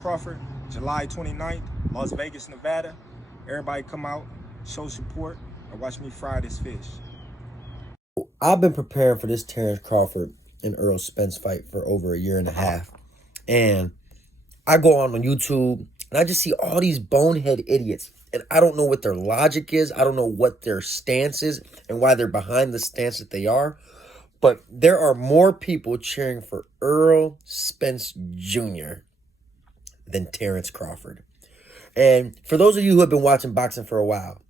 Crawford, July 29th, Las Vegas, Nevada. Everybody come out, show support, and watch me fry this fish. I've been preparing for this Terrance Crawford and Errol Spence fight for over a year and a half. And I go on YouTube and I just see all these bonehead idiots. And I don't know what their logic is. I don't know what their stance is and why they're behind the stance that they are. But there are more people cheering for Errol Spence Jr. than Terrance Crawford. And for those of you who have been watching boxing for a while,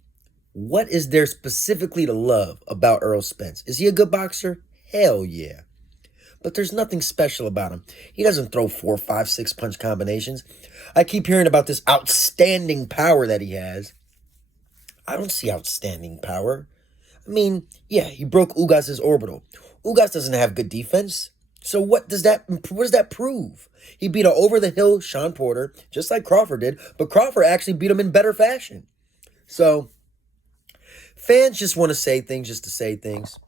what is there specifically to love about Errol Spence? Is he a good boxer? Hell yeah. But there's nothing special about him. He doesn't throw 4, 5, 6 punch combinations. I keep hearing about this outstanding power that he has. I don't see outstanding power. I mean, yeah, he broke Ugas's orbital. Ugas doesn't have good defense. So what does that prove? He beat an over-the-hill Sean Porter, just like Crawford did, but Crawford actually beat him in better fashion. So fans just want to say things just to say things.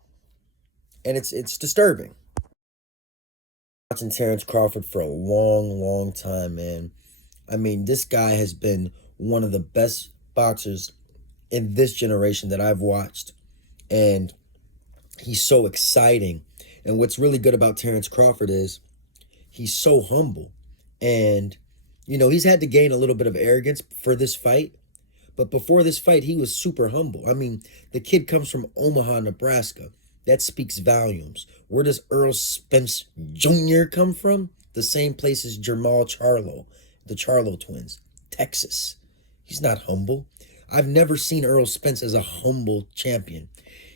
And it's disturbing. Watching Terrance Crawford for a long, long time, man. I mean, this guy has been one of the best boxers in this generation that I've watched. And he's so exciting. And what's really good about Terrance Crawford is he's so humble. And, you know, he's had to gain a little bit of arrogance for this fight. But before this fight, he was super humble. I mean, the kid comes from Omaha, Nebraska. That speaks volumes. Where does Errol Spence Jr. come from? The same place as Jermall Charlo, the Charlo twins, Texas. He's not humble. I've never seen Errol Spence as a humble champion.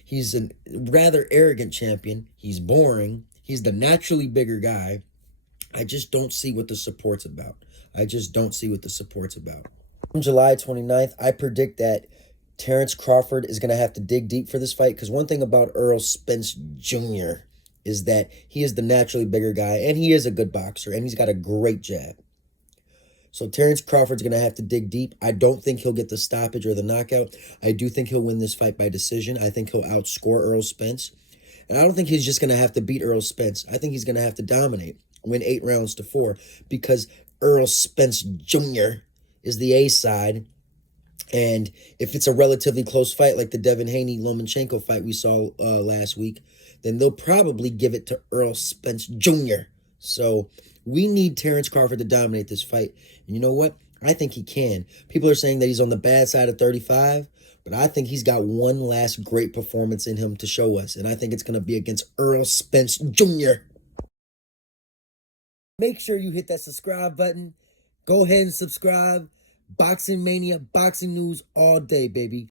He's a rather arrogant champion. He's boring. He's the naturally bigger guy. I just don't see what the support's about. On July 29th, I predict that Terrance Crawford is going to have to dig deep for this fight, because one thing about Errol Spence Jr. is that he is the naturally bigger guy, and he is a good boxer, and he's got a great jab. So Terrance Crawford's going to have to dig deep. I don't think he'll get the stoppage or the knockout. I do think he'll win this fight by decision. I think he'll outscore Errol Spence. And I don't think he's just going to have to beat Errol Spence. I think he's going to have to dominate, win 8 rounds to 4, because Errol Spence Jr. is the A side. And if it's a relatively close fight like the Devin Haney-Lomachenko fight we saw last week, then they'll probably give it to Errol Spence Jr. So we need Terrance Crawford to dominate this fight. And you know what? I think he can. People are saying that he's on the bad side of 35, but I think he's got one last great performance in him to show us. And I think it's going to be against Errol Spence Jr. Make sure you hit that subscribe button. Go ahead and subscribe. Boxing Mania, boxing news all day, baby.